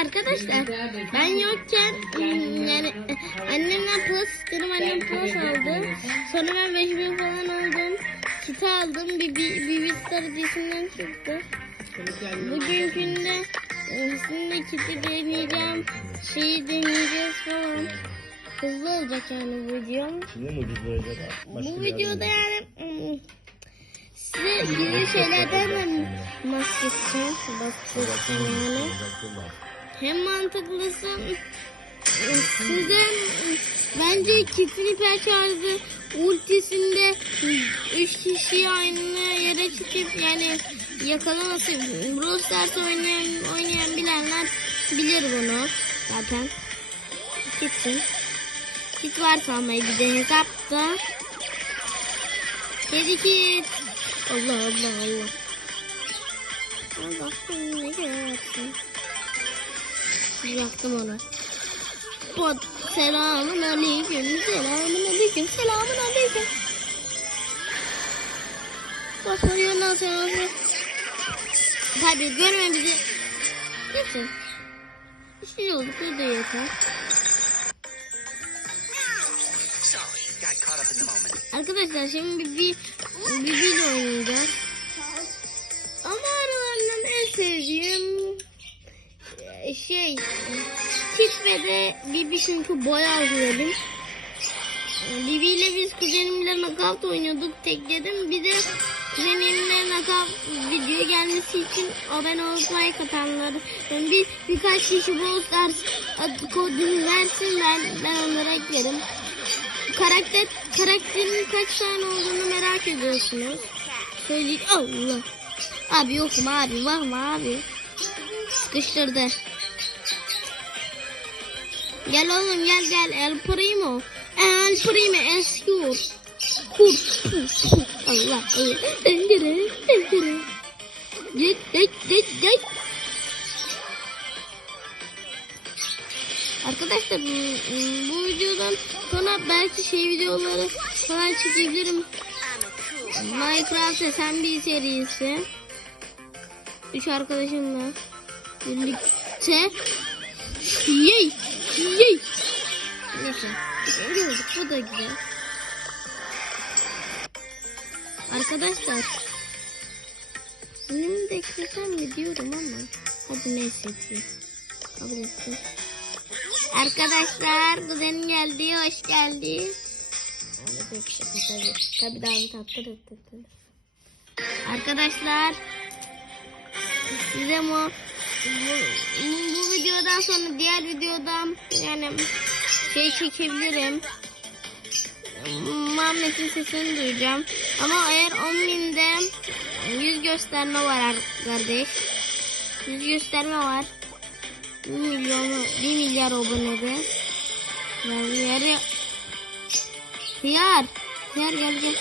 arkadaşlar ben yokken hmm, yani annemden plus istedim annem plus aldı. Sonra ben 5000 falan aldım. Kit aldım. Bir, bir, bir Vistar dizisinden çıktı. Bugünkünde e, sizinle kiti deneyeceğim. Şeyi deneyeceğiz falan. Hızlı olacak yani bu verecek? Bu videoda yani hmm, size gibi şeylerden de bahsedeceğim. Bahsedeceğim yani. Hem mantıklısı size bence çiftin hiper şarjı ultisinde 3 kişi aynı yere çıkıp yani yakalaması Brawl oynayan, oynayan bilenler bilir bunu zaten. Gitsin. Kit var kalmayı bir de hesapta. Kedi kit. Allah Allah Allah. Allah ne kadar. Yaktım onu. Bot selamun aleyküm selamun aleyküm selamun aleyküm. Basıyor lan sen Tabi görme bizi. Gitsin. Bir şey oldu da yeter. Arkadaşlar şimdi bir, bir, bir video oynayacağız. Ama aralarından en sevdiğim şey Kit ve de Bibi çünkü bayağı güzelim. Bibi ile biz kuzenimle knockout oynuyorduk tekledim. Bir de kuzenimle knockout video gelmesi için abone olup like atanlar. Yani bir, birkaç kişi Brawl Stars kodunu versin ben, ben onlara eklerim karakter karakterin kaç tane olduğunu merak ediyorsunuz. Söyleyeyim. Allah. Abi yok mu abi? Var mı abi? Sıkıştırdı. Gel oğlum gel gel. El Primo. El Primo kur, kur. Allah Allah. Dengere. Dengere. Git git git git. Arkadaşlar bu, videodan sonra belki şey videoları falan çekebilirim. Minecraft SMB serisi. Üç arkadaşımla birlikte. Yey! Bu da güzel. Arkadaşlar. Benim de eklesem mi diyorum ama. Hadi neyse ki. Kabul ettim. Arkadaşlar kuzenim geldi. Hoş geldi. Tabii tabii. Tabii davet attı. Arkadaşlar size bu, bu, bu videodan sonra diğer videodan yani şey çekebilirim. Muhammed'in sesini duyacağım. Ama eğer 10 binde yüz gösterme var ar- kardeş. Yüz gösterme var. 1 milyon, 1 milyar abonede. Yani yarı... Hıyar. Hıyar gel gel.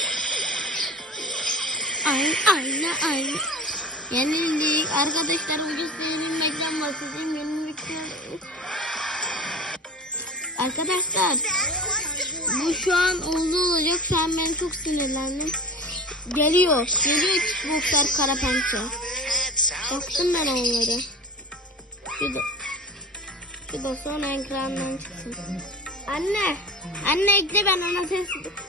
Aynı aynı aynı. Yenildik. Arkadaşlar bugün yenilmekten bahsedeyim. Yenilmekten... Arkadaşlar bu şu an oldu olacak. An ben çok sinirlendim. Geliyor. Geliyor Xbox'lar kara pençe. Baktım ben onları. Bir de, bir de sonra ekrandan çıksın. Anne. Anne ekle ben ona ses